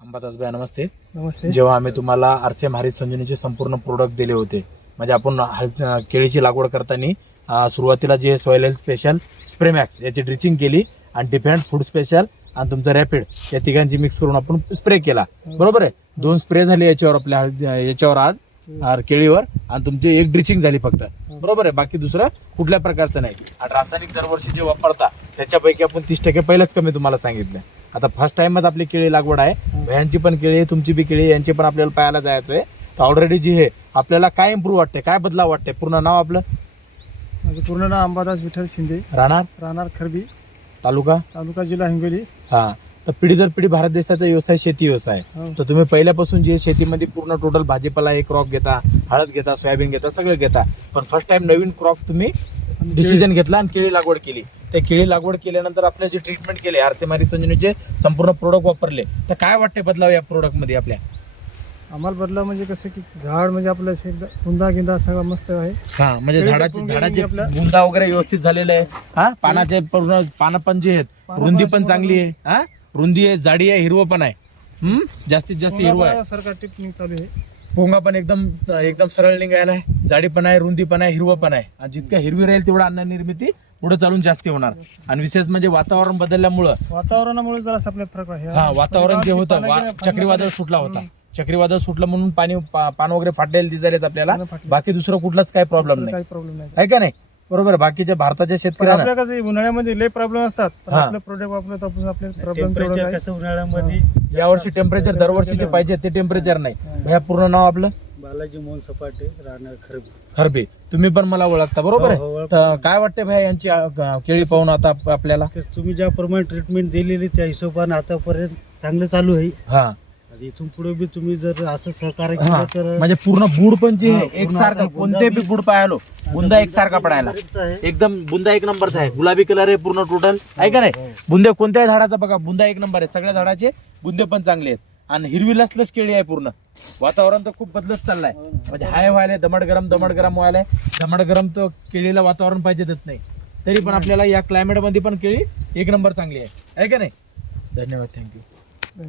अंबादास भाई नमस्ते. नमस्ते. जेव्हा आम्ही तुम्हाला आरसीएम हरित संजीवनीचे संपूर्ण प्रोडक्ट दिले होते, म्हणजे आपण केळीची लागवड करताना सुरुवातीला जे soil health special spray max याची ड्रिचिंग केली आणि डिफेंड फूड स्पेशल आणि तुमचं रॅपिड या तिघांची मिक्स करून आपण स्प्रे केला, बरोबर आहे. 2 स्प्रे झाले याच्यावर आपल्या याच्यावर आज केळीवर, आणि तुमची एक ड्रिचिंग झाली फक्त, बरोबर आहे. बाकी दुसरं कुठल्या प्रकारचं नाही. आणि रासायनिक दरवर्षी जे वापरता त्याच्यापैकी आपण 30% पहिलेच कमी तुम्हाला सांगितलं. आता फर्स्ट टाइमच आपली केळी लागवड आहे, भयांची पण केळी आहे, तुमची बी केळी, यांची पण आपल्याला पाहायला जायचं आहे. तर ऑलरेडी जी आहे आपल्याला काय इम्प्रूव्ह वाटते, काय बदलाव वाटते? पूर्ण नाव आपलं? माझं पूर्ण नाव अंबादास विठ्ठल शिंदे, राहणार खरबी, तालुका जिल्हा हिंगोली. हा. तर पिढी दर पिढी भारत देशाचा व्यवसाय शेती व्यवसाय. तर तुम्ही पहिल्यापासून जे शेतीमध्ये पूर्ण टोटल भाजीपाला एक क्रॉप घेता, हळद घेता, सोयाबीन घेता, सगळं घेता, पण फर्स्ट टाइम नवीन क्रॉप तुम्ही डिसिजन घेतला आणि केळी लागवड केली. त्या केळी लागवड केल्यानंतर आपल्या जे ट्रीटमेंट केले आरसीएम हरित संजीवनीचे संपूर्ण प्रोडक्ट वापरले, तर काय वाटते बदलाव या प्रोडक्ट मध्ये आपल्या? आम्हाला बदलाव म्हणजे कसं की झाड म्हणजे आपलं बुंदा गिंदा सगळं मस्त आहे. हा, म्हणजे झाडाचे बुंदा वगैरे व्यवस्थित झालेलं आहे. हा, पानाचे पूर्ण पानं पण जे आहेत, रुंदी पण चांगली आहे. हा, रुंदी आहे, जाडी आहे, हिरवं पण आहे. जास्तीत जास्त हिरवं आहे. सरकार टिपनिंग चालू आहे. पोंगा पण एकदम सरळ निघायला आहे, जाडी पण आहे, रुंदी पण आहे, हिरवं पण आहे. आणि जितक्या हिरवी राहील तेवढं अन्न निर्मिती पुढे चालून जास्त होणार. आणि विशेष म्हणजे वातावरण वातावरणामुळे जरा आपल्या फरक आहे. हा, वातावरण जे होतं चक्रीवादळ सुटला होता, चक्रीवादळ सुटलं म्हणून पान वगैरे फाटलेले दिसायलेत आपल्याला. बाकी दुसरं कुठलाच काही प्रॉब्लेम नाही, काही प्रॉब्लेम नाही आहे का नाही? बरोबर. बाकीच्या भारताच्या शेतकऱ्यांना आपल्या कसं उन्हाळ्यामध्ये लय प्रॉब्लेम असतात, पण आपलं प्रोडक्ट वापरत आपण आपले प्रॉब्लेम कसं उन्हाळ्यामध्ये यावर्षी टेम्परेचर दरवर्षी जे पाहिजे ते टेम्परेचर नाही. भैया पूर्ण नाव आपलं? बालाजी मोहन सपाटे, राहणार खरबे. तुम्ही पण मला ओळखता, बरोबर आहे. तर काय वाटते भैया यांची केळी पाहून आता आपल्याला? तुम्ही ज्याप्रमाणे ट्रीटमेंट दिलेली त्या हिशोबाने आतापर्यंत चांगलं चालू आहे. हा, इथून पुढे बी तुम्ही जर असं सहकार्य केलं तर म्हणजे पूर्ण बुड पण जे एकसारखं, कोणते बी बुड पाहायलो बुंदा एकसारखा पडायला, एकदम बुंदा एक नंबरचा आहे. गुलाबी कलर आहे पूर्ण टोटल, आहे का नाही? बुंदे कोणत्याही झाडाचा बघा, बुंदा एक नंबर आहे. सगळ्या झाडाचे बुंदे पण चांगले आहेत आणि हिरवी लसलस केळी आहे पूर्ण. वातावरण तर खूप बदलत चाललाय, म्हणजे हाय व्हायला दमट गरम व्हायलाय. दमट गरम तर केळीला वातावरण पाहिजेच नाही, तरी पण आपल्याला या क्लायमेट मध्ये पण केळी एक नंबर चांगली आहे का नाही? धन्यवाद, थँक्यू.